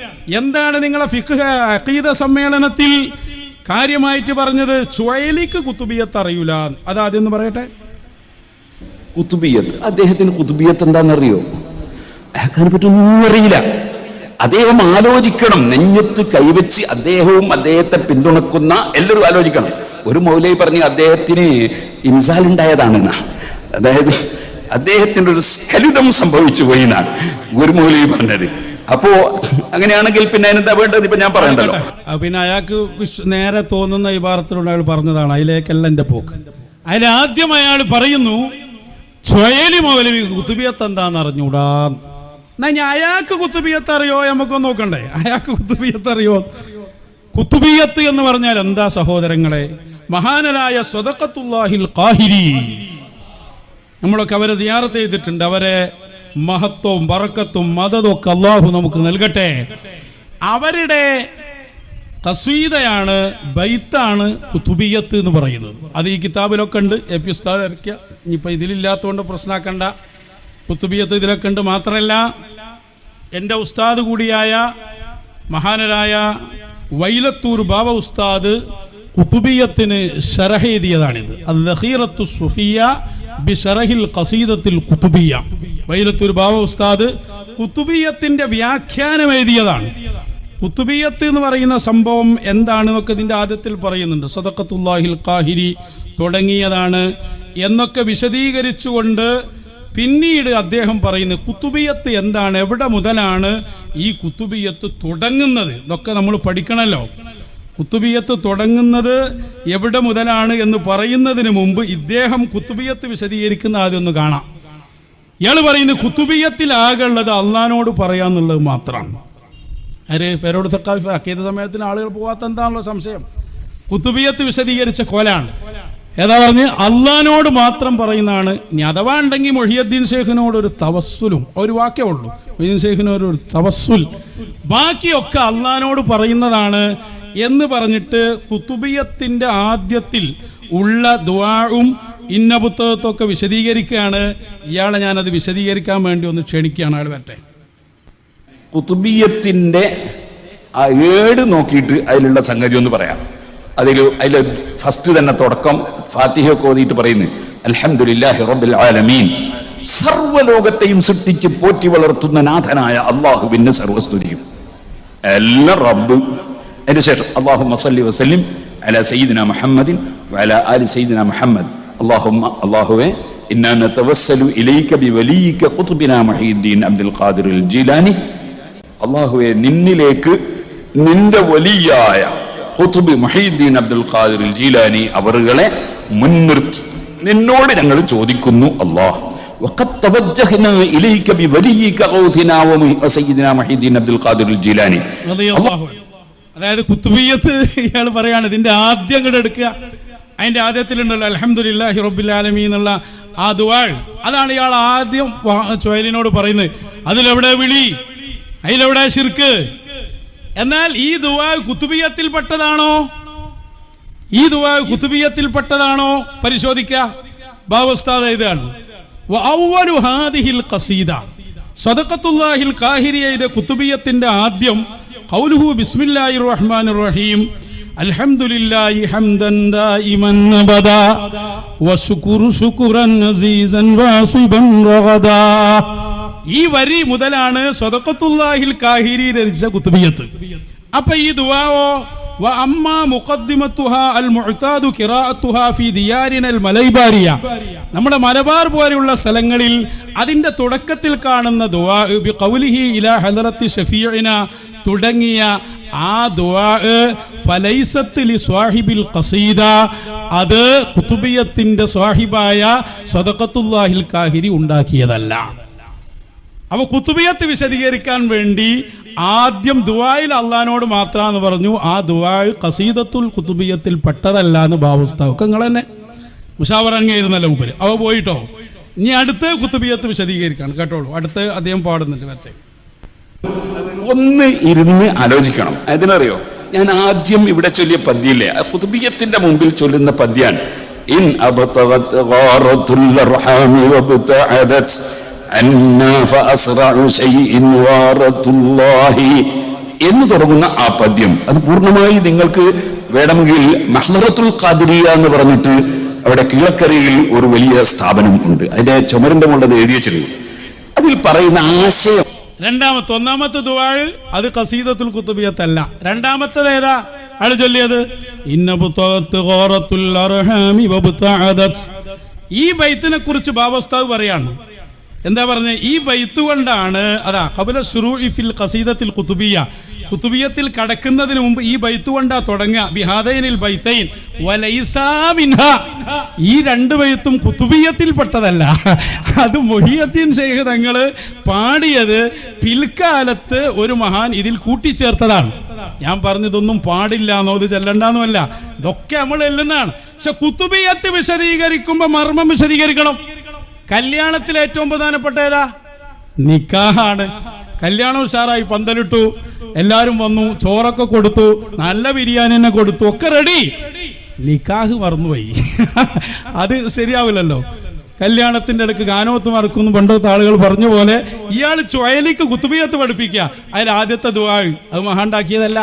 എന്താണ് നിങ്ങളെ ഫിഖ് അഖീദ സമ്മേളനത്തിൽ കാര്യമായിട്ട് പറഞ്ഞത്? ചുഴലിക്ക് കുത്തുബിയത്ത് അറിയൂല. അതാദ്യം ഒന്ന് പറയട്ടെ. കുത്തുബിയത്ത്, അദ്ദേഹത്തിന് കുത്തുബിയത്ത് എന്താണെന്നറിയോ? അയാൾക്കതിനെ പറ്റി ഒന്നും അറിയില്ല. അദ്ദേഹം ആലോചിക്കണം, നെഞ്ഞത്ത് കൈവച്ച് അദ്ദേഹവും അദ്ദേഹത്തെ പിന്തുണക്കുന്ന എല്ലാവരും ആലോചിക്കണം. ഒരു മൗലവി പറഞ്ഞ് അദ്ദേഹത്തിന് ഇൻസാൽ ഉണ്ടായതാണെന്നാ, അതായത് അദ്ദേഹത്തിന് ഒരു സ്ഖലിതം സംഭവിച്ചു പോയി എന്നാണ് ഒരു മൗലവി പറഞ്ഞത്. അപ്പോ അങ്ങനെയാണെങ്കിൽ പിന്നെ അതിനെന്താ വേണ്ടത്? ഇപ്പൊ ഞാൻ പറയണ്ടല്ലോ. പിന്നെ അയാൾക്ക് നേരെ തോന്നുന്ന ഇബാറത്തിലുള്ള അയാൾ പറഞ്ഞതാണ്, അതിലേക്കല്ല എന്റെ പോക്ക്. അതിലാദ്യം അയാൾ പറയുന്നു ചുഴലി മൗലവി കുത്തുബിയത്ത് എന്താന്ന് അറിഞ്ഞൂടാ. എന്നാ ഞാൻ അയാൾക്ക് കുത്തുബിയത്ത് അറിയോ? നമുക്കൊന്ന് നോക്കണ്ടേ, അയാൾക്ക് കുത്തുബിയത്ത് അറിയോ? കുത്തുബിയത്ത് എന്ന് പറഞ്ഞാൽ എന്താ സഹോദരങ്ങളെ? മഹാനരായ സ്വദഖത്തുല്ലാഹിൽ ഖാഹിരി, നമ്മളൊക്കെ അവരെ സിയാറത്ത് ചെയ്തിട്ടുണ്ട്. അവരെ മഹത്വവും ബറക്കത്തും മദതും ഒക്കെ അല്ലാഹു നമുക്ക് നൽകട്ടെ. അവരുടെ ഖസീദയാണ്, ബൈത്താണ് കുത്തുബിയത്ത് എന്ന് പറയുന്നത്. അത് ഈ കിതാബിലൊക്കെ ഉണ്ട്. എ പി ഉസ്താദ് ഇറക്കിയ, ഇനിയിപ്പോൾ ഇതിലില്ലാത്തതുകൊണ്ട് പ്രശ്നമാക്കണ്ട, കുത്തുബിയത്ത് ഇതിലൊക്കെ ഉണ്ട്. മാത്രമല്ല എൻ്റെ ഉസ്താദ് കൂടിയായ മഹാനരായ വൈലത്തൂർ ബാബ ഉസ്താദ് കുത്തുബിയത്തിന് ശറഹ് എഴുതിയതാണിത്. അൽ-ദഖീറത്തു സുഫിയ ബിശറഹിൽ ഖസീദത്തിൽ കുത്തുബിയ. വൈലത്തൂർ ബാബ ഉസ്താദ് കുത്തുബിയത്തിന്റെ വ്യാഖ്യാനം എഴുതിയതാണ്. കുത്തുബിയത്ത് എന്ന് പറയുന്ന സംഭവം എന്താണെന്നൊക്കെ ഇതിന്റെ ആദ്യത്തിൽ പറയുന്നുണ്ട്. സ്വദഖത്തുല്ലാഹിൽ ഖാഹിരി തുടങ്ങിയതാണ് എന്നൊക്കെ വിശദീകരിച്ചുകൊണ്ട് പിന്നീട് അദ്ദേഹം പറയുന്നത് കുത്തുബിയത്ത് എന്താണ്, എവിടെ മുതലാണ് ഈ കുത്തുബിയത്ത് തുടങ്ങുന്നത്, ഇതൊക്കെ നമ്മൾ പഠിക്കണമല്ലോ. കുത്തുബിയത്ത് തുടങ്ങുന്നത് എവിടെ മുതലാണ് എന്ന് പറയുന്നതിന് മുമ്പ് ഇദ്ദേഹം കുത്തുബിയത്ത് വിശദീകരിക്കുന്ന ആദ്യം ഒന്ന് കാണാം. ഇയാൾ പറയുന്നത് കുത്തുബിയത്തിലാകുള്ളത് അള്ളാനോട് പറയാന്നുള്ളത് മാത്രമാണ്. ആര് പേരോട് തക്കാഫി അക്കീദ സമയത്തിന് ആളുകൾ പോവാത്ത എന്താണല്ലോ സംശയം? കുത്തുബിയത്ത് വിശദീകരിച്ച കോലാണ്. ഏതാ പറഞ്ഞ് അള്ളാനോട് മാത്രം പറയുന്നതാണ്. ഇനി അഥവാ ഉണ്ടെങ്കിൽ മൊഹിയുദ്ദീൻ ഷേഖിനോട് ഒരു തവസ്സുലും, ഒരു വാക്കേ ഉള്ളൂ, മൊഹിയുദ്ദീൻ ഷേഖിനോട് ഒരു തവസ്സുൽ, ബാക്കിയൊക്കെ അള്ളാനോട് പറയുന്നതാണ് എന്ന് പറഞ്ഞിട്ട് കുത്തുബിയത്തിന്റെ ആദ്യത്തിൽ ഉള്ള ദുആഉം ഇന്ന പുസ്തകത്തൊക്കെ വിശദീകരിക്കുകയാണ്. ഇയാളെ ഞാനത് വിശദീകരിക്കാൻ വേണ്ടി ഒന്ന് ക്ഷണിക്കുകയാണ്. ആൾ വരട്ടെ. കുത്തുബിയത്തിന്റെ ആ ഏട് നോക്കിയിട്ട് അതിലുള്ള സംഗതി ഒന്ന് പറയാം. അതിൽ ഫസ്റ്റ് തന്നെ തുടക്കം ഫാത്തിഹ ഓതിയിട്ട് പറയുന്നു അൽഹംദുലില്ലാഹി റബ്ബിൽ ആലമീൻ. സർവ്വലോകത്തെയും സൃഷ്ടിച്ച് പോറ്റി വളർത്തുന്ന നാഥനായ അല്ലാഹുവിന് സർവസ്തുതിയും. എല്ലാം റബ്ബ്. അതിന് ശേഷം അല്ലാഹുമ്മ സല്ലി വസല്ലിം അലാ സയ്യിദിന മുഹമ്മദിൻ വഅലാ ആലി സയ്യിദിന മുഹമ്മദ്. അല്ലാഹുവേ ഇന്നാ നതവസ്സലു ഇലൈക ബിവലിയിക ഖുത്ബിനാ മുഹീദ്ദീൻ അബ്ദുൽ ഖാദിറുൽ ജീലാനി. അല്ലാഹുവേ നിന്നിലേക്ക് നിന്റെ വലിയായ ഖുത്ബ് മുഹീദ്ദീൻ അബ്ദുൽ ഖാദിറുൽ ജീലാനി അവറുകളെ മുൻനിർത്തി നിന്നോട് ഞങ്ങൾ ചോദിക്കുന്നു. അല്ലാഹ് വഖദ് തവജ്ജഹ്നാ ഇലൈക ബിവലിയിക ഖൗസിനാ വസയ്യിദിനാ മുഹീദ്ദീൻ അബ്ദുൽ ഖാദിറുൽ ജീലാനി. അതായത് കുത്തുബിയത്ത് ഇയാൾ പറയാണ്, ഇതിന്റെ ആദ്യം കൂടെ എടുക്കുക. അതിന്റെ ആദ്യത്തിലുണ്ടല്ലോ അൽഹംദുലില്ലാഹി റബ്ബിൽ ആലമീൻ എന്നുള്ള ആ ദുആ, അതാണ് ഇയാൾ ആദ്യം ചുഴലിനോട് പറയുന്നത്. അതിലെവിടെ വിളി, അതിലെവിടെ ശിർക്ക്? എന്നാൽ ഈ ദുആ കുത്തുബിയത്തിൽപ്പെട്ടതാണോ? ഈ ദുആ കുത്തുബിയത്തിൽപ്പെട്ടതാണോ പരിശോധിക്കുക. ബാബുസ്താദ് ഇതാണ് വഅവ്വലു ഹാദിഹിൽ ഖസീദ. സ്വദഖത്തുല്ലാഹിൽ ഖാഹിരി എഴുതിയ കുത്തുബിയത്തിന്റെ ആദ്യം ഖൗലുഹു ബിസ്മില്ലാഹിർ റഹ്മാനിർ റഹീം അൽഹംദുലില്ലാഹി ഹംദൻ ദായിമൻ അബദാ വശുക്റു ശുക്റൻ അസീസൻ വാസിബൻ റഗദാ. ഈ വരി മുതലാണ് സ്വദഖത്തുല്ലാഹിൽ ഖാഹിരി രചിച്ച കുത്തുബിയത്ത്. അപ്പൊ ഈ ദുആഓ വഅമ്മാ മുഖദ്ദിമത്തുഹാ അൽമുഅ്താദു ഖിറാഅത്തുഹാ ഫീ ദിയാരിനൽ മലൈബാരിയ. നമ്മുടെ മലബാർ പോലെയുള്ള സ്ഥലങ്ങളിൽ അതിന്റെ തുടക്കത്തിൽ കാണുന്ന ദുആ ബിഖൗലിഹി ഇലാ ഹദറത്തി ഷഫീഇന തുടങ്ങിയ ആ ദുആ ഫലൈസത്ത് ലി സ്വാഹിബിൽ ഖസീദ, അത് കുത്തുബിയത്തിന്റെ സ്വാഹിബായ സ്വദഖത്തുല്ലാഹിൽ ഖാഹിരി ഉണ്ടാക്കിയതല്ല. അപ്പൊ കുത്തുബിയത്ത് വിശദീകരിക്കാൻ വേണ്ടി ആദ്യം ദുആയിൽ അള്ളഹാനോട് മാത്രാന്ന് പറഞ്ഞു. ആ ദുആ ഖസീദത്തുൽ കുത്തുബിയത്തിൽ പെട്ടതല്ല എന്ന് ബാബുസ്താദ് ഒക്കെ നിങ്ങൾ തന്നെ മുഷാവറങ്ങായിരുന്നല്ലോ മുമ്പിൽ. അവ പോയിട്ടോ. ഇനി അടുത്ത് കുത്തുബിയത്ത് വിശദീകരിക്കാൻ കേട്ടോളൂ. അടുത്ത് അദ്ദേഹം പാടുന്നുണ്ട്. വരട്ടെ. ഒന്ന് ഇരുന്ന് ആലോചിക്കണം. അതിനറിയോ, ഞാൻ ആദ്യം ഇവിടെ ചൊല്ലിയ പദ്യയില്ലേ, കുത്തുബിയത്തിന്റെ മുമ്പിൽ ചൊല്ലുന്ന പദ്യാണ്. ഇൻ അബ്തഗത് ഗാറത്തുൽ അർഹാമി വബ്തഅദത് അന്നാ ഫഅസ്റഉ ശൈഇൻ വാറത്തുല്ലാഹി എന്ന് തുടങ്ങുന്ന ആ പദ്യം അത് പൂർണ്ണമായി നിങ്ങൾക്ക് വേണമെങ്കിൽ മഹ്ലറത്തുൽ ഖാദിരിയ എന്ന് പറഞ്ഞിട്ട് അവിടെ കീഴക്കരയിൽ ഒരു വലിയ സ്ഥാപനം ഉണ്ട്, അതിന്റെ ചുമരിന്റെ മുകളിൽ എഴുതി വെച്ചിട്ടുണ്ട്. അതിൽ പറയുന്ന ആശയം ഒന്നാമത്തെ ദുആ അത് ഖസീദത്തുൽ ഖുതുബിയ്യത്തല്ല. രണ്ടാമത്തേത് ഏതാ അയാൾ ചൊല്ലിയത്? ഈ ബൈത്തിനെ കുറിച്ച് ബാബസ്താവ് പറയാണ്. എന്താ പറഞ്ഞത്? ഈ ബൈത്ത് കൊണ്ടാണ് അതാ ഖബല ശുറൂഇ ഫിൽ ഖസീദത്തിൽ ഖുതുബിയ്യ, ഖുതുബിയ്യത്തിൽ കടക്കുന്നതിന് മുമ്പ് ഈ ബൈത്ത് കൊണ്ടാ തുടങ്ങുക. ബിഹാദൈനിൽ ബൈത്തൈൻ വലൈസാ മിൻഹാ, ഈ രണ്ട് ബൈത്തും ഖുതുബിയ്യത്തിൽ പെട്ടതല്ല. അത് മുഹിയദ്ദീൻ ശൈഖ് തങ്ങൾ പാടിയത് പിൽക്കാലത്ത് ഒരു മഹാൻ ഇതിൽ കൂട്ടിച്ചേർത്തതാണ്. ഞാൻ പറഞ്ഞതൊന്നും പാടില്ല എന്നോ ഇത് ചെല്ലണ്ടെന്നുമല്ല, ഇതൊക്കെ നമ്മൾ എല്ലുന്നതാണ്. പക്ഷെ ഖുതുബിയ്യത്ത് വിശദീകരിക്കുമ്പോൾ മർമ്മം വിശദീകരിക്കണം. കല്യാണത്തിൽ ഏറ്റവും പ്രധാനപ്പെട്ട ഏതാ? നിക്കാഹാണ്. കല്യാണം ഉഷാറായി, പന്തലിട്ടു, എല്ലാരും വന്നു, ചോറൊക്കെ കൊടുത്തു, നല്ല ബിരിയാണി തന്നെ കൊടുത്തു, ഒക്കെ റെഡി. നിക്കാഹ് മറന്നുപോയി. അത് ശരിയാവില്ലല്ലോ. കല്യാണത്തിന്റെ ഇടയ്ക്ക് ഗാനോത്ത് മറക്കുന്നു പണ്ടത്തെ ആളുകൾ പറഞ്ഞ പോലെ ഇയാൾ ചുഴലിക്ക് ഖുതുബിയ്യത്ത് പഠിപ്പിക്കുക. അതിൽ ആദ്യത്തെ ദുആ അത് മഹാണ്ടാക്കിയതല്ല.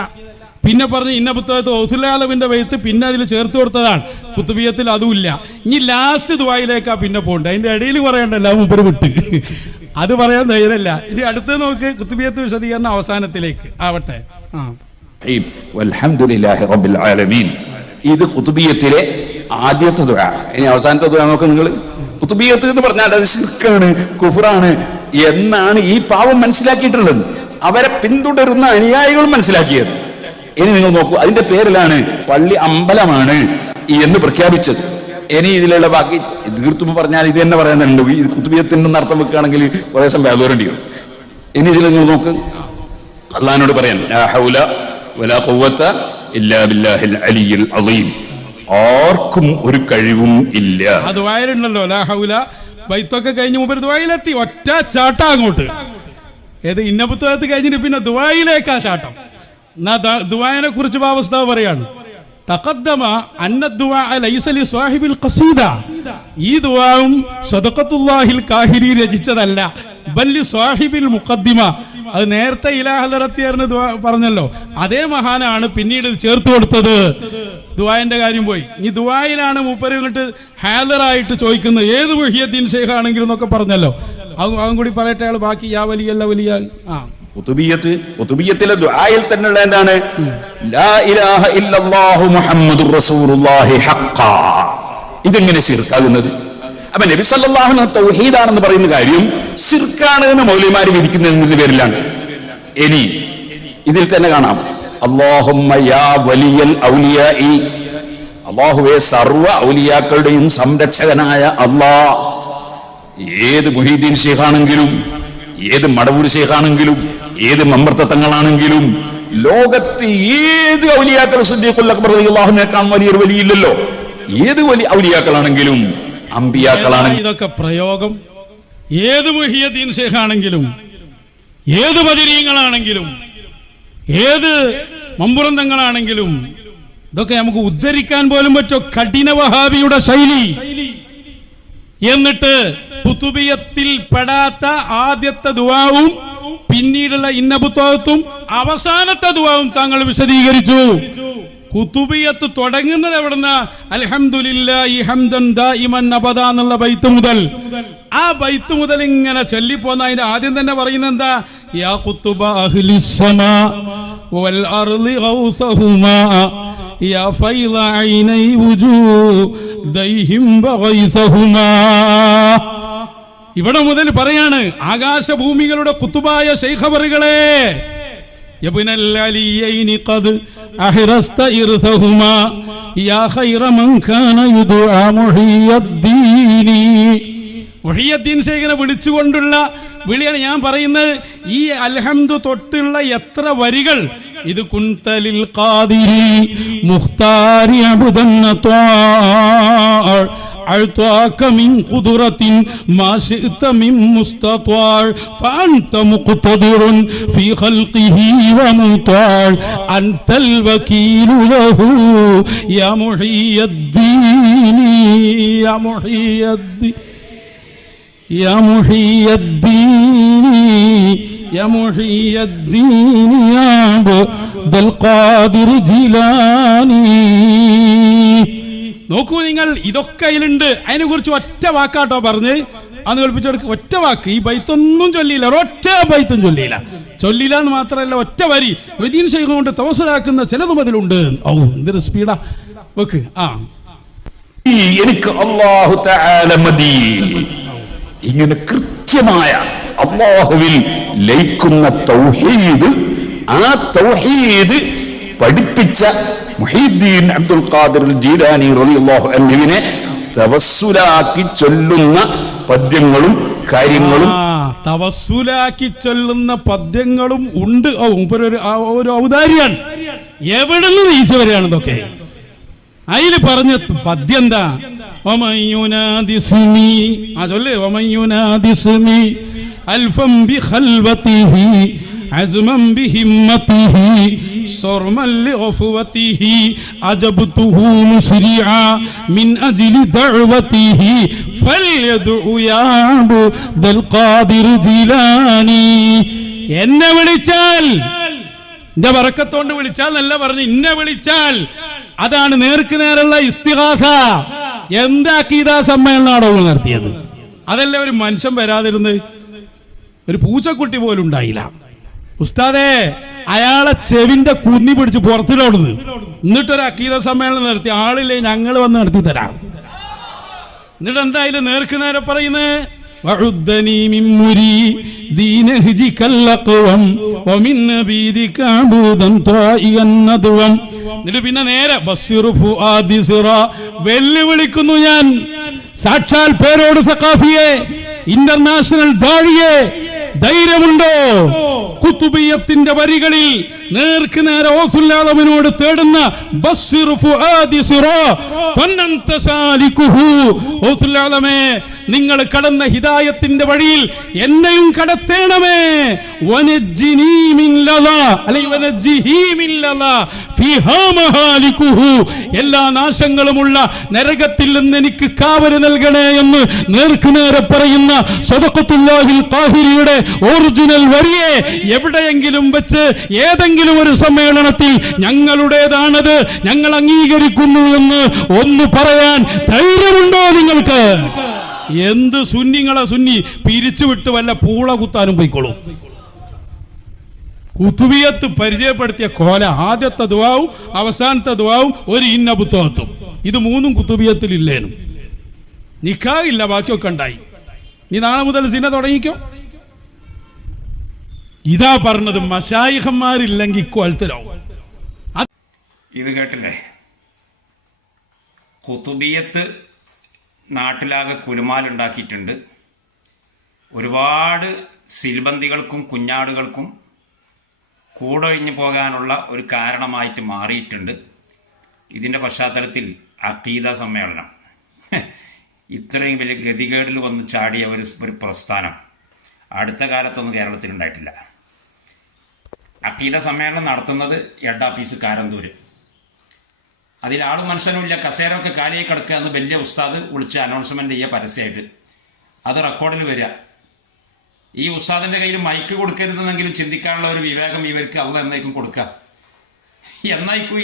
പിന്നെ പറഞ്ഞ് ഇന്ന പുസ്തകത്ത് ഔസുലാലവിന്റെ ബൈത്ത് പിന്നെ അതിൽ ചേർത്ത് കൊടുത്തതാണ്. ഖുതുബിയ്യത്തിൽ അതുമില്ല. ഇനി ലാസ്റ്റ് ദുആയിലേക്കാ പിന്നെ പോകണ്ട. അതിന്റെ ഇടയിൽ പറയണ്ടല്ലോ, മുപ്പര് വിട്ട് അത് പറയാൻ ധൈര്യമല്ല. ഇനി അടുത്ത് നോക്ക്, ഖുതുബിയ്യത്ത് വിശദീകരണം അവസാനത്തിലേക്ക് ആവട്ടെ. വൽഹംദുലില്ലാഹി റബ്ബിൽ ആലമീൻ. ഇത് ഖുതുബിയ്യത്തിലെ ആദ്യത്തെ ദുആ. ഇനി അവസാനത്തെ ദുആ നോക്ക് നിങ്ങൾ. ഖുതുബിയ്യത്ത് എന്ന് പറഞ്ഞാൽ അത് ശിർക്കാണ്, കുഫ്റാണ് എന്നാണ് ഈ പാവം മനസ്സിലാക്കിയിട്ടുള്ളത്. അവരെ പിന്തുടരുന്ന അനുയായികൾ മനസ്സിലാക്കിയത്. ഇനി നിങ്ങൾ നോക്കൂ, അതിന്റെ പേരിലാണ് പള്ളി അമ്പലമാണ് എന്ന് പ്രഖ്യാപിച്ചത്. ഇനി ഇതിലുള്ള ബാക്കി തീർത്തും പറഞ്ഞാൽ ഇത് തന്നെ പറയാനുണ്ടല്ലോ. ഈ ഖുതുബിയ്യത്തിന്റെ അർത്ഥം വെക്കുകയാണെങ്കിൽ കുറേ സമയം വേദോരേണ്ടി വരും. ഇനി ഇതിൽ നിങ്ങൾ നോക്ക്, അള്ളാഹിനോട് പറയാൻ ലാ ഹൗല വലാ ഖുവത ഇല്ലാ ബില്ലാഹിൽ അലിയിൽ അളീം, ആർക്കും ഒരു കഴിവും ഇല്ല. അത് വായലുണ്ടല്ലോ, ലാ ഹൗല. ബൈത്തൊക്കെ കഴിഞ്ഞ് മുമ്പ് ദുആയിലെത്തി, ഒറ്റ ചാട്ടം അങ്ങോട്ട്. ഏത് ഇന്ന പുസ്തകത്ത് കഴിഞ്ഞിട്ട് പിന്നെ ദുആയിലേക്കാ ചാട്ടം. ദുആനെ കുറിച്ച് ബാബസ്താവ് പറയാണ്, തഖദ്ദമ അന്ന ദുആ ലൈസ ലി സ്വാഹിബിൽ ഖസീദ. ഈ ദുആവും സദഖത്തുല്ലാഹിൽ കാഹിരി രചിച്ചതല്ല, ബൽ ലി സ്വാഹിബിൽ മുഖദ്ദിമ. അത് നേരത്തെ ഇലാ ഹദറത്തിയർന്ന് പറഞ്ഞല്ലോ, അതേ മഹാനാണ് പിന്നീട് ചേർത്ത് കൊടുത്തത്. ദുആന്റെ കാര്യം പോയി. ഈ ദുആയിലാണ് മൂപ്പര് ഇങ്ങോട്ട് ഹാദറായിട്ട് ചോദിക്കുന്നത്, ഏത് മുഹിയദ്ദീൻ ശൈഖ് ആണെങ്കിലും എന്നൊക്കെ പറഞ്ഞല്ലോ. അവൻ കൂടി പറയട്ടെ അയാൾ ബാക്കി. യാ വലിയല്ല വലിയ ഖുതുബിയ്യത്തിലെ ദുആയിൽ തന്നെയുള്ള എന്താണ്? ലാ ഇലാഹ ഇല്ലല്ലാഹു മുഹമ്മദുർ റസൂലുള്ളാഹി ഹഖ്ഖാ. ഇതെങ്ങനെ ശിർക്കാകുന്നത്? അപ്പൊ നബി സല്ലല്ലാഹു അലൈഹി വസല്ലം തൗഹീദാണെന്ന് പറയുന്ന കാര്യം ശിർക്കാണ് എന്ന് മൗലവിമാർ വിധിക്കുന്നതിന്റെ പേരിലാണ്. ഇനി ഇതിൽ തന്നെ കാണാം, അല്ലാഹുമ്മ യാ വലിയൽ ഔലിയാഇ, അല്ലാഹുവേ സർവ്വ ഔലിയാക്കളുടെയും സംരക്ഷകനായ അല്ലാഹ്. ഏത് മുഹീദ്ദീൻ ശൈഖാണെങ്കിലും, ഏത് മടവൂർ ശൈഖാണെങ്കിലും, ഏത് മമ്പർത്തങ്ങളാണെങ്കിലും, ലോകത്ത് ഏത് ഔലിയാക്കൾ സിദ്ദീഖുൽ അക്ബർ റളിയല്ലാഹു അൻഹുവിനേക്കാൾ വലിയൊരു വലിയില്ലല്ലോ. ഏത് വലിയ ഔലിയാക്കളാണെങ്കിലും അമ്പിയാക്കളാണെങ്കിലും ഇതൊക്കെ പ്രയോഗം. ഏത് മുഹിയദ്ദീൻ ശൈഖാണെങ്കിലും, ഏത് ബദരീങ്ങളാണെങ്കിലും, ഏത് മമ്പുറന്തങ്ങളാണെങ്കിലും ഇതൊക്കെ നമുക്ക് ഉദ്ധരിക്കാൻ പോലും പറ്റോ? കഠിന വഹാബിയുടെ ശൈലി. എന്നിട്ട് ഖുതുബിയ്യത്തിൽ പെടാത്ത ആദ്യത്തെ ദുആവും പിന്നീടുള്ള ഇന്ന പുസ്തകത്തും അവസാനത്തെ ദുആവും താങ്കൾ വിശദീകരിച്ചു. ഖുതുബിയ്യത്ത് തുടങ്ങുന്നത് എവിടുന്ന? അൽഹംദുലില്ലാഹി ഹംദൻ ദായിമൻ അബദ എന്നുള്ള ബൈത്ത് മുതൽ. ആ ബൈത്ത് മുതൽ ഇങ്ങനെ ചൊല്ലിപ്പോന്ന അതിന്റെ ആദ്യം തന്നെ പറയുന്നത് എന്താ? യാ ഖുതുബ അഹ്ലിസ് സമാ വൽ അർളി ഗൗസഹുമാ യാ ഫൈള ഐനൈ വുജൂദൈഹിം ബഗൈസഹുമാ. ഇവിടെ മുതൽ പറയാണ്, ആകാശഭൂമികളുടെ ഖുതുബായ ശൈഖവറുകളെ, യബ്നൽ അലിയൈനി ഖദ് അഹ്റസ്ത ഇർസഹുമാ യാ ഖൈറ മൻ കാന യുദ്ആ മുഹിയദ്ദീനി. മുഹിയദ്ദീൻ ശൈഖിനെ വിളിച്ചുകൊണ്ടുള്ള വിളിയാണ് ഞാൻ പറയുന്നത്. ഈ അൽഹംദു തൊട്ടുള്ള എത്ര വരികൾ ഇത് കുൻതലിൽ ഖാദിരി മുഖ്താരി അബ്ദൻ أعطاك من قدرة ما شئت من مستطاع فأنت مقتدر في خلقه ومطاع أنت الوكيل له يا محي الدين يا محي الدين يا محي الدين യാ മുഹിയദ്ദീൻ യാ അബ്ദുൽ ഖാദിർ ജിലാനി. നോക്കൂ നിങ്ങൾ, ഇതൊക്കെ അതിലുണ്ട്. അതിനെ കുറിച്ച് ഒറ്റ വാക്കാട്ടോ പറഞ്ഞ് അന്ന് കേൾപ്പിച്ചെടുക്കുക. ഒറ്റ വാക്ക്, ഈ ബൈത്തൊന്നും ചൊല്ലിയില്ല, ഒരൊറ്റ ബൈത്തും ചൊല്ലിയില്ല എന്ന് മാത്രമല്ല ഒറ്റ വരി മൊയ്തീൻ ശൈഖ് കൊണ്ട് തവസ്സുലാക്കുന്ന ചിലതും അതിലുണ്ട്. ഓ എന്തൊരു സ്പീഡാ വെക്ക്. എനിക്ക് അല്ലാഹു തആല മതി. ഇങ്ങനെ കൃത്യമായ അല്ലാഹുവിൽ ലയിക്കുന്ന തൗഹീദ്, ആ തൗഹീദ് പഠിപ്പിച്ച മുഹീദ്ദീൻ അബ്ദുൽ ഖാദിർ ജീലാനി റളിയല്ലാഹു അൻഹുവിനെ തവസ്സുലാക്കി ചൊല്ലുന്ന പദ്യങ്ങളും കാര്യങ്ങളും, തവസ്സുലാക്കി ചൊല്ലുന്ന പദ്യങ്ങളും ഉണ്ട്. ഒരു ഔദാര്യാണ്. എവിടെ നിന്ന് നീച്ച വരെയാണ് ഇതൊക്കെ. അതിൽ പറഞ്ഞ പദ്യം എന്താ? ചൊല്ല്. അൽഫം ബിഖൽവതിഹി അസ്മൻ ബിഹിമ്മതിഹി صرما لغفوته أجبته مسرعا من أجل دعوته فليدعو يا عبد القادر جيلاني. എന്നെ വിളിച്ചാൽ, എന്റെ ബറക്കത്തോണ്ട് വിളിച്ചാൽ എന്നല്ല പറഞ്ഞു, എന്നെ വിളിച്ചാൽ അതാണ് നേർക്ക് നേരുള്ള ഇസ്തിഗാസ. എന്താ അഖീദാ സമ്മേളനാണോ നടത്തിയത്? അതല്ല ഒരു മനുഷ്യൻ വരാതിരുന്ന് ഒരു പൂച്ചക്കുട്ടി പോലും ഉണ്ടായില്ല. ഉസ്താദേ, അയാളെ ചെവിന്റെ കുന്നി പിടിച്ച് പുറത്തിലോടുന്നു. എന്നിട്ടൊരു അഖീദ സമ്മേളനം നടത്തി. ആളില്ലേ, ഞങ്ങൾ വന്ന് നടത്തി തരാം. എന്നിട്ട് എന്തായാലും നേർക്ക് നേരെ പറയുന്നത്, എന്നിട്ട് പിന്നെ നേരെ വെല്ലുവിളിക്കുന്നു ഞാൻ സാക്ഷാൽ പേരോട് സഖാഫിയെ, ഇന്റർനാഷണൽ ദാഴിയെ. ധൈര്യമുണ്ടോ കുതുബിയത്തിന്റെ വരികളിൽ നേർക്ക് നേരെ ഓസുല്ലാദമിനോട് തേടുന്ന ഓസുല്ലാദമേ, നിങ്ങൾ കടന്ന ഹിദായത്തിന്റെ വഴിയിൽ എന്നെയും കടത്തേണമേ. എല്ലാ നാശങ്ങളുമുള്ള നരകത്തിൽ നിന്ന് എനിക്ക് കാവല് നൽകണേ എന്ന് നേർക്ക് നേരെ പറയുന്ന സദഖത്തുല്ലാഹിൽ ഖാഹിരിയുടെ ഒറിജിനൽ വരിയെ എവിടെയെങ്കിലും വെച്ച് ഏതെങ്കിലും ഒരു സമ്മേളനത്തിൽ ഞങ്ങളുടേതാണത്, ഞങ്ങൾ അംഗീകരിക്കുന്നു എന്ന് ഒന്ന് പറയാൻ ധൈര്യമുണ്ടോ നിങ്ങൾക്ക്? എന്ത് സുന്നിങ്ങളെ സുന്നി പിരിച്ചുവിട്ട് വല്ല പൂള കുത്താനും പോയിക്കോളും. കുതുബിയത്ത് പരിചയപ്പെടുത്തിയ കോല, ആദ്യത്തെ ദുആവും അവസാനത്തെ ദുആവും ഒരു ഇന്ന പുസ്തകത്തും. ഇത് മൂന്നും കുതുബിയത്തിൽ ഇല്ലേനും. നിക്കാഹ് ഇല്ല, ബാക്കിയൊക്കെ ഉണ്ടായി. നീ നാളെ മുതൽ സിന തുടങ്ങിക്കോ. ഇതാ പറഞ്ഞത്, മശായിഖന്മാരില്ലെങ്കിൽ ഇക്കൊലത്തിലാവും. ഇത് കേട്ടില്ലേ? കുതുബിയത്ത് നാട്ടിലാകെ കുലുമാലുണ്ടാക്കിയിട്ടുണ്ട്. ഒരുപാട് സിൽബന്തികൾക്കും കുഞ്ഞാടുകൾക്കും കൂടൊഴിഞ്ഞു പോകാനുള്ള ഒരു കാരണമായിട്ട് മാറിയിട്ടുണ്ട്. ഇതിൻ്റെ പശ്ചാത്തലത്തിൽ അഖീദ സമ്മേളനം, ഇത്രയും വലിയ ഗതികേടിൽ വന്ന് ചാടിയ ഒരു പ്രസ്ഥാനം അടുത്ത കാലത്തൊന്നും കേരളത്തിലുണ്ടായിട്ടില്ല. അഖീദ സമ്മേളനം നടത്തുന്നത് എഡാപ്പീസ് കാരന്തൂര്. അതിലാളും മനുഷ്യനുമില്ല, കസേരമൊക്കെ കാലിയായി കിടക്കുക എന്ന് വലിയ ഉസ്താദ് വിളിച്ച് അനൗൺസ്മെന്റ് ചെയ്യുക പരസ്യമായിട്ട്. അത് റെക്കോർഡിൽ വരിക. ഈ ഉസ്താദിന്റെ കയ്യിൽ മൈക്ക് കൊടുക്കരുതെന്നെങ്കിലും ചിന്തിക്കാനുള്ള ഒരു വിവേകം ഇവർക്ക് അള്ള എന്നേക്കും കൊടുക്കുക. എന്നായിക്കും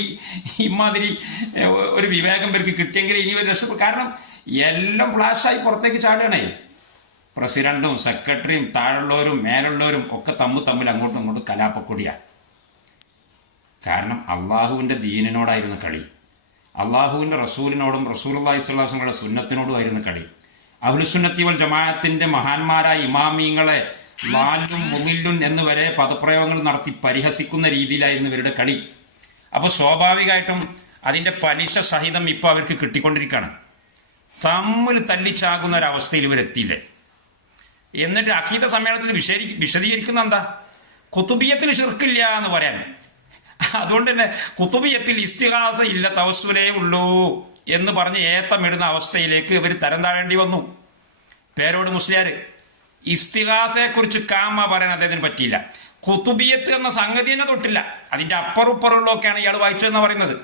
ഇമാതിരി ഒരു വിവേകം ഇവർക്ക് കിട്ടിയെങ്കിൽ ഇനി ഒരു രക്ഷ. കാരണം എല്ലാം ഫ്ലാഷായി പുറത്തേക്ക് ചാടുകയാണേ. പ്രസിഡന്റും സെക്രട്ടറിയും താഴെയുള്ളവരും മേലുള്ളവരും ഒക്കെ തമ്മിൽ അങ്ങോട്ടും ഇങ്ങോട്ടും കലാപ്പക്കൊടിയാണ്. കാരണം അള്ളാഹുവിൻ്റെ ദീനിനോടായിരുന്നു കളി, അള്ളാഹുവിൻ്റെ റസൂലിനോടും റസൂലുള്ളാഹി സ്വല്ലല്ലാഹു അലൈഹി വസല്ലമയുടെ സുന്നത്തിനോടും ആയിരുന്നു കളി. അഹ്ലുസുന്നത്തി വൽ ജമാഅത്തിന്റെ മഹാന്മാരായ ഇമാമിങ്ങളെ ലാലും മുമില്ലുൻ എന്ന് വരെ പദപ്രയോഗങ്ങൾ നടത്തി പരിഹസിക്കുന്ന രീതിയിലായിരുന്നു ഇവരുടെ കളി. അപ്പോൾ സ്വാഭാവികമായിട്ടും അതിൻ്റെ പലിശ സഹിതം ഇപ്പോൾ അവർക്ക് കിട്ടിക്കൊണ്ടിരിക്കുകയാണ്. തമ്മിൽ തല്ലിച്ചാകുന്ന ഒരവസ്ഥയിൽ ഇവരെത്തിയില്ലേ. എന്നിട്ട് അഖീദ സമ്മേളനത്തിൽ വിശദീകരിക്കുന്ന എന്താ? കുതുബിയത്തിൽ ശിർക്കില്ല എന്ന് പറയാൻ. അതുകൊണ്ട് തന്നെ കുതുബിയത്തിൽ ഇസ്തിഗാസ ഇല്ല, തവസ്സുലേ ഉള്ളൂ എന്ന് പറഞ്ഞ് ഏത്തമിടുന്ന അവസ്ഥയിലേക്ക് ഇവർ തരം താഴേണ്ടി വന്നു. പേരോട് മുസ്ലിയാർ ഇസ്തിഗാസയെ കുറിച്ച് കാമ പറയാൻ അദ്ദേഹത്തിന് പറ്റിയില്ല. കുതുബിയത്ത് എന്ന സംഗതി തന്നെ തൊട്ടില്ല. അതിന്റെ അപ്പറുപ്പറുള്ളൊക്കെയാണ് ഇയാൾ വായിച്ചതെന്ന് പറയുന്നത്.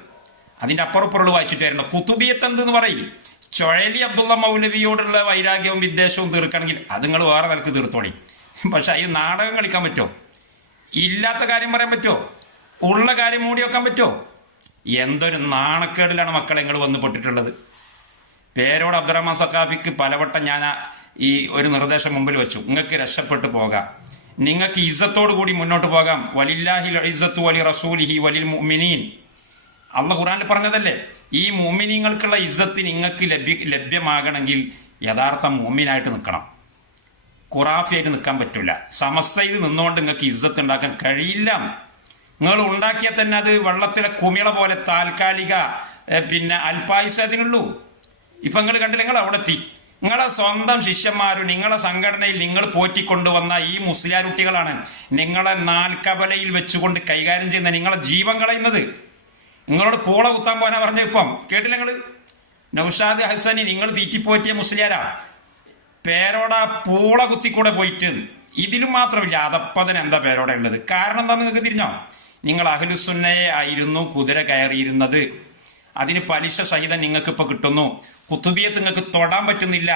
അതിന്റെ അപ്പറുപ്പറുള്ള വായിച്ചിട്ടായിരുന്നു. കുതുബിയത്ത് എന്തെന്ന് പറയും. ചൊഴലി അബ്ദുള്ള മൗലവിയോടുള്ള വൈരാഗ്യവും വിദ്വേഷവും തീർക്കണമെങ്കിൽ അത് നിങ്ങൾ വേറെ നിലക്ക് തീർത്തോളി. പക്ഷെ ഈ നാടകം കളിക്കാൻ പറ്റുമോ? ഇല്ലാത്ത കാര്യം പറയാൻ പറ്റുമോ? ഉള്ള കാര്യം മൂടി വെക്കാൻ പറ്റുമോ? എന്തൊരു നാണക്കേടിലാണ് മക്കളെ നിങ്ങൾ വന്ന് പെട്ടിട്ടുള്ളത്. പേരോട് അബ്ദുറഹ്മാൻ സഖാഫിക്ക് പലവട്ടം ഞാൻ ഈ ഒരു നിർദ്ദേശം മുമ്പിൽ വെച്ചു. നിങ്ങൾക്ക് രക്ഷപ്പെട്ടു പോകാം, നിങ്ങൾക്ക് ഇസ്സത്തോടു കൂടി മുന്നോട്ട് പോകാം. വലില്ലാഹിൽ ഇസ്സത്തു വലി റസൂലിഹി വലിൽ മുഅ്മിനീൻ. അള്ളാഹ് ഖുർആനിൽ പറഞ്ഞതല്ലേ, ഈ മുഅ്മിനീങ്ങൾക്കുള്ള ഇസ്സത്ത് നിങ്ങൾക്ക് ലഭ്യമാകണമെങ്കിൽ യഥാർത്ഥ മുഅ്മിനായിട്ട് നിൽക്കണം, ഖുറാഫിയായിട്ട് നിൽക്കാൻ പറ്റില്ല. സമസ്തയിൽ നിന്നുകൊണ്ട് നിങ്ങൾക്ക് ഇസ്സത്ത് ഉണ്ടാക്കാൻ കഴിയില്ല. നിങ്ങൾ ഉണ്ടാക്കിയാൽ തന്നെ അത് വെള്ളത്തിലെ കുമിള പോലെ താൽക്കാലിക അല്പായുസത്തിനുള്ളൂ. ഇപ്പൊ നിങ്ങൾ കണ്ടില്ല, നിങ്ങൾ അവിടെ എത്തി. നിങ്ങളെ സ്വന്തം ശിഷ്യന്മാരും നിങ്ങളെ സംഘടനയിൽ നിങ്ങൾ പോറ്റിക്കൊണ്ടുവന്ന ഈ മുസ്ലിയാർ കുട്ടികളാണ് നിങ്ങളെ നാൽക്കവലയിൽ വെച്ചുകൊണ്ട് കൈകാര്യം ചെയ്യുന്ന, നിങ്ങളെ ജീവൻ കളയുന്നത്. നിങ്ങളോട് പൂള കുത്താൻ പോകാനാ പറഞ്ഞ. ഇപ്പം കേട്ടില്ല നിങ്ങൾ? നൗഷാദ് ഹസനി നിങ്ങൾ തീറ്റിപ്പോറ്റിയ മുസ്ലിയാരാ. പേരോടാ പൂള കുത്തിക്കൂടെ പോയിട്ട് ഇതിലും മാത്രമില്ല, അതപ്പതിന് എന്താ പേരോടെ ഉള്ളത്? കാരണം എന്താ നിങ്ങൾക്ക് തിരിഞ്ഞോ? നിങ്ങൾ അഹ്ലുസുന്നയെ ആയിരുന്നു കുതിര കയറിയിരുന്നത്. അതിന് പലിശ സഹിതം നിങ്ങൾക്ക് ഇപ്പൊ കിട്ടുന്നു. കുത്തുബിയത്ത് നിങ്ങൾക്ക് തൊടാൻ പറ്റുന്നില്ല.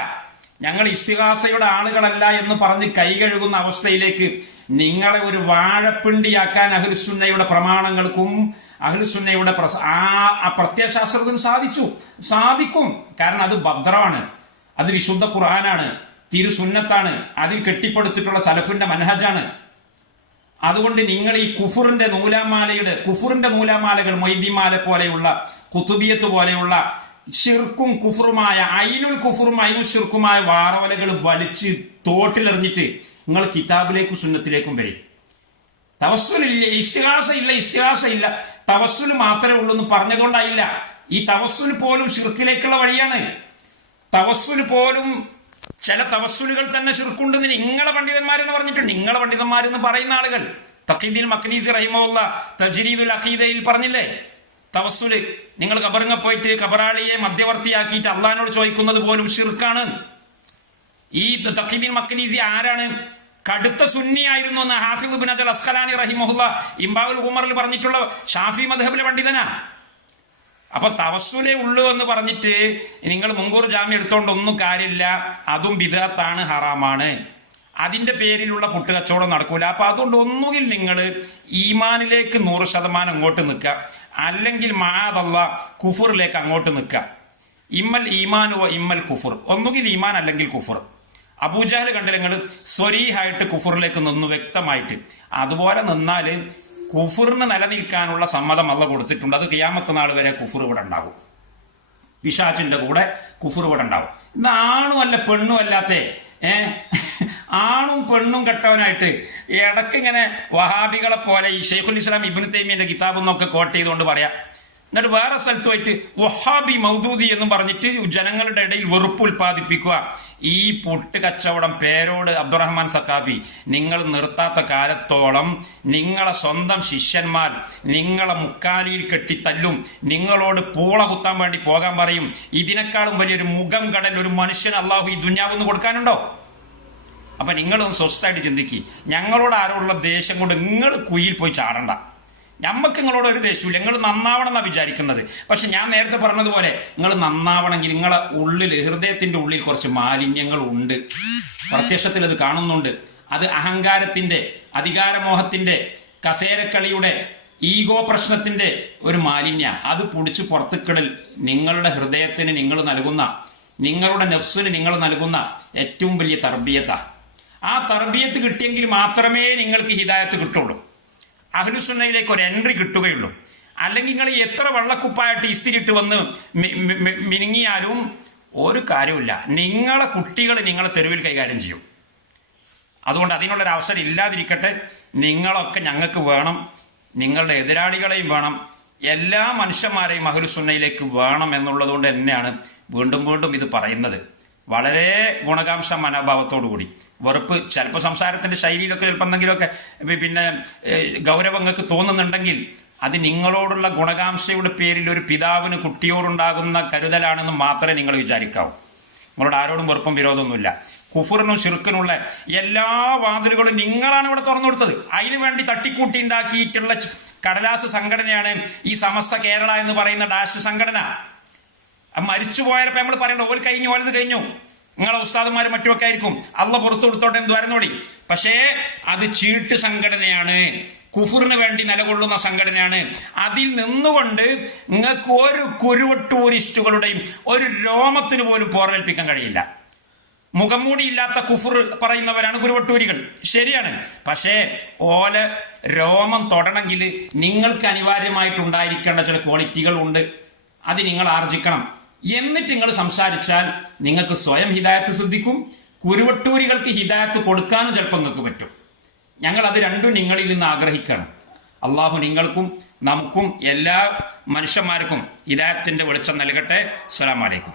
ഞങ്ങൾ ഇസ്തിഗാസയുടെ ആളുകളല്ല എന്ന് പറഞ്ഞ് കൈ കഴുകുന്ന അവസ്ഥയിലേക്ക് നിങ്ങളെ ഒരു വാഴപ്പിണ്ടിയാക്കാൻ അഹ്ലുസുന്നയുടെ പ്രമാണങ്ങൾക്കും അഹ്ലുസുന്നയുടെ പ്രത്യയശാസ്ത്രത്തിനും സാധിക്കും. കാരണം അത് ഭദ്രമാണ്, അത് വിശുദ്ധ ഖുർആനാണ്, തിരുസുന്നത്താണ്, അതിൽ കെട്ടിപ്പടുത്തിട്ടുള്ള സലഫിന്റെ മനഹജാണ്. അതുകൊണ്ട് നിങ്ങൾ ഈ കുഫറിന്റെ നൂലാമാലകൾ മൊയ്തിമാല പോലെയുള്ള കുത്തുബിയത്ത് പോലെയുള്ള ഷിർക്കും കുഫറുമായ ഐനുൽ ഷിർക്കുമായ വാറവലകൾ വലിച്ച് തോട്ടിലെറിഞ്ഞിട്ട് നിങ്ങൾ കിതാബിലേക്കും സുന്നത്തിലേക്കും വരും. തവസ്സുലില്ല, ഇസ്തിഗാസ ഇല്ല, തവസ്സുൽ മാത്രമേ ഉള്ളൂ എന്ന് പറഞ്ഞുകൊണ്ടായില്ല. ഈ തവസ്സുൽ പോലും ഷിർക്കിലേക്കുള്ള വഴിയാണ്. തവസ്സുൽ പോലും ചില തവസ്സുലുകൾ തന്നെ ഷിർക്കുണ്ടെന്ന് നിങ്ങളെ പണ്ഡിതന്മാരെന്ന് പറഞ്ഞിട്ടുണ്ട്. നിങ്ങളെ പണ്ഡിതന്മാരെന്ന് പറയുന്ന ആളുകൾ തഖീദുൽ മഖ്നീസി റഹിമഹുല്ല തജ്രീദുൽ അഖീദയിൽ പറഞ്ഞില്ലേ, തവസ്സുല് നിങ്ങൾ ഖബറിങ്ങ പോയിട്ട് ഖബറാളിയെ മധ്യവർത്തിയാക്കിയിട്ട് അള്ളാഹിനോട് ചോദിക്കുന്നത് പോലും ഷിർക്കാണ്. ഈ തഖീദുൽ മഖ്നീസി ആരാണ്? കടുത്ത സുന്നിയായിരുന്നു എന്ന് ഹാഫിദ് ഇബ്നു ഹജർ അസ്ഖലാനി റഹിമഹുല്ല ഇംബാഉൽ ഉമറിൽ പറഞ്ഞിട്ടുള്ള ഷാഫി മദ്ഹബിലെ പണ്ഡിതനാ. അപ്പൊ തവസ്സുലേ ഉള്ളൂ എന്ന് പറഞ്ഞിട്ട് നിങ്ങൾ മുൻകൂർ ജാമ്യം എടുത്തോണ്ടൊന്നും കാര്യമില്ല. അതും ബിദ്അത്താണ്, ഹറാമാണ്. അതിന്റെ പേരിലുള്ള പുട്ടുകച്ചവടം നടക്കൂല. അപ്പൊ അതുകൊണ്ട് ഒന്നുകിൽ നിങ്ങൾ ഈമാനിലേക്ക് 100% അങ്ങോട്ട് നിൽക്കുക, അല്ലെങ്കിൽ മഅദല്ലാ കുഫറിലേക്ക് അങ്ങോട്ട് നിൽക്കുക. ഇമ്മൽ ഈമാൻ ഇമ്മൽ കുഫർ, ഒന്നുകിൽ ഈമാൻ അല്ലെങ്കിൽ കുഫർ. അബൂജഹൽ കണ്ടില്ല നിങ്ങൾ, സ്വരീഹായിട്ട് കുഫറിലേക്ക് നിന്നു വ്യക്തമായിട്ട്. അതുപോലെ നിന്നാല് കുഫറിന് നിലനിൽക്കാനുള്ള സമ്മതം അള്ള കൊടുത്തിട്ടുണ്ട്. അത് ഖിയാമത്ത് നാൾ വരെ കുഫർ ഇവിടെ ഉണ്ടാവും, പിശാചിന്റെ കൂടെ കുഫർ ഇവിടെ ഉണ്ടാവും. ഇന്ന് ആണും അല്ല പെണ്ണും അല്ലാത്ത ആണും പെണ്ണും കെട്ടവനായിട്ട് ഇടയ്ക്കിങ്ങനെ വഹാബികളെ പോലെ ഈ ഷെയ്ഖുൽ ഇസ്ലാം ഇബ്നു തൈമിയന്റെ കിതാബെന്നൊക്കെ കോട്ട് ചെയ്തുകൊണ്ട് പറയാം. എന്നിട്ട് വേറെ സ്ഥലത്ത് പോയിട്ട് വഹാബി മൗദൂദി എന്നും പറഞ്ഞിട്ട് ജനങ്ങളുടെ ഇടയിൽ വെറുപ്പ് ഉൽപ്പാദിപ്പിക്കുക. ഈ പൊട്ട് കച്ചവടം പേരോട് അബ്ദുറഹ്മാൻ സഖാഫി നിങ്ങൾ നിർത്താത്ത കാലത്തോളം നിങ്ങളെ സ്വന്തം ശിഷ്യന്മാർ നിങ്ങളെ മുക്കാലിയിൽ കെട്ടിത്തല്ലും, നിങ്ങളോട് പൂള കുത്താൻ വേണ്ടി പോകാൻ പറയും. ഇതിനേക്കാളും വലിയൊരു മുഖം കടൽ ഒരു മനുഷ്യൻ അള്ളാഹു ഈ ദുന്യാവെന്ന് കൊടുക്കാനുണ്ടോ? അപ്പൊ നിങ്ങളൊന്ന് സ്വസ്ഥമായിട്ട് ചിന്തിക്കുക. ഞങ്ങളോട് ആരോടുള്ള ദേഷ്യം കൊണ്ട് നിങ്ങൾ കുയിൽ പോയി ചാടണ്ട. ഞമ്മക്ക് നിങ്ങളോട് ഒരു ദേഷ്യമില്ല, നിങ്ങൾ നന്നാവണം എന്നാണ് വിചാരിക്കുന്നത്. പക്ഷെ ഞാൻ നേരത്തെ പറഞ്ഞതുപോലെ നിങ്ങൾ നന്നാവണമെങ്കിൽ നിങ്ങളെ ഉള്ളിൽ, ഹൃദയത്തിന്റെ ഉള്ളിൽ കുറച്ച് മാലിന്യങ്ങൾ ഉണ്ട്. പ്രത്യക്ഷത്തിൽ അത് കാണുന്നുണ്ട്. അത് അഹങ്കാരത്തിന്റെ, അധികാരമോഹത്തിന്റെ, കസേരക്കളിയുടെ, ഈഗോ പ്രശ്നത്തിന്റെ ഒരു മാലിന്യ. അത് പൊടിച്ച് പുറത്തുക്കിടൽ നിങ്ങളുടെ ഹൃദയത്തിന് നിങ്ങൾ നൽകുന്ന, നിങ്ങളുടെ നഫ്സിന് നിങ്ങൾ നൽകുന്ന ഏറ്റവും വലിയ തർബിയത്താ. ആ തർബിയത്ത് കിട്ടിയെങ്കിൽ മാത്രമേ നിങ്ങൾക്ക് ഹിദായത്ത് കിട്ടുള്ളൂ, അഹ്ലുസുന്നയിലേക്ക് ഒരു എൻട്രി കിട്ടുകയുള്ളൂ. അല്ലെങ്കിൽ നിങ്ങൾ എത്ര വെള്ളക്കുപ്പായിട്ട് ഇസ്തിരിട്ട് വന്ന് മിനുങ്ങിയാലും ഒരു കാര്യമില്ല. നിങ്ങളെ കുട്ടികൾ നിങ്ങളെ തെരുവിൽ കൈകാര്യം ചെയ്യും. അതുകൊണ്ട് അതിനുള്ളൊരു അവസരം ഇല്ലാതിരിക്കട്ടെ. നിങ്ങളൊക്കെ ഞങ്ങൾക്ക് വേണം, നിങ്ങളുടെ എതിരാളികളെയും വേണം, എല്ലാ മനുഷ്യന്മാരെയും അഹ്ലുസുന്നയിലേക്ക് വേണം എന്നുള്ളത് കൊണ്ട് തന്നെയാണ് വീണ്ടും വീണ്ടും ഇത് പറയുന്നത്. വളരെ ഗുണകാംക്ഷ മനോഭാവത്തോടു കൂടി. വെറുപ്പ് ചിലപ്പോൾ സംസാരത്തിന്റെ ശൈലിയിലൊക്കെ ചിലപ്പോൾ എന്തെങ്കിലുമൊക്കെ ഗൗരവങ്ങൾക്ക് തോന്നുന്നുണ്ടെങ്കിൽ അത് നിങ്ങളോടുള്ള ഗുണകാംക്ഷയുടെ പേരിൽ ഒരു പിതാവിന് കുട്ടിയോടുണ്ടാകുന്ന കരുതലാണെന്ന് മാത്രമേ നിങ്ങൾ വിചാരിക്കാവൂ. നിങ്ങളോട് ആരോടും വെറുപ്പും വിരോധമൊന്നുമില്ല. കുഫറിനും ശിർക്കിനുള്ള എല്ലാ വാതിലുകളും നിങ്ങളാണ് ഇവിടെ തുറന്നു കൊടുത്തത്. അതിനുവേണ്ടി തട്ടിക്കൂട്ടി ഉണ്ടാക്കിയിട്ടുള്ള കടലാസ് സംഘടനയാണ് ഈ സമസ്ത കേരള എന്ന് പറയുന്ന ഡാഷ് സംഘടന. മരിച്ചുപോയപ്പോ നമ്മൾ പറയണ്ട, ഓൽ കഴിഞ്ഞു, ഓലത് കഴിഞ്ഞു. നിങ്ങളെ ഉസ്താദുമാരും മറ്റുമൊക്കെ ആയിരിക്കും, അള്ള പുറത്തു കൊടുത്തോട്ടെ എന്ന് വരുന്നോളി. പക്ഷേ അത് ചീട്ട് സംഘടനയാണ്, കുഫറിന് വേണ്ടി നിലകൊള്ളുന്ന സംഘടനയാണ്. അതിൽ നിന്നുകൊണ്ട് നിങ്ങൾക്ക് ഒരു കുരുവട്ടൂരിസ്റ്റുകളുടെയും ഒരു രോമത്തിന് പോലും പോറലേൽപ്പിക്കാൻ കഴിയില്ല. മുഖംമൂടിയില്ലാത്ത കുഫർ പറയുന്നവരാണ് കുരുവട്ടൂരികൾ, ശരിയാണ്. പക്ഷേ ഓല രോമം തൊടണമെങ്കിൽ നിങ്ങൾക്ക് അനിവാര്യമായിട്ടുണ്ടായിരിക്കേണ്ട ചില ക്വാളിറ്റികൾ ഉണ്ട്, അത് നിങ്ങൾ ആർജിക്കണം. എന്നിട്ട് നിങ്ങൾ സംസാരിച്ചാൽ നിങ്ങൾക്ക് സ്വയം ഹിദായത്ത് സിദ്ധിക്കും, കുരുവട്ടൂരികൾക്ക് ഹിദായത്ത് കൊടുക്കാനും ചിലപ്പോൾ നിങ്ങൾക്ക് പറ്റും. ഞങ്ങൾ അത് രണ്ടും നിങ്ങളിൽ നിന്ന് ആഗ്രഹിക്കണം. അള്ളാഹു നിങ്ങൾക്കും നമുക്കും എല്ലാ മനുഷ്യന്മാർക്കും ഹിദായത്തിന്റെ വെളിച്ചം നൽകട്ടെ. അസ്സലാമു അലൈക്കും.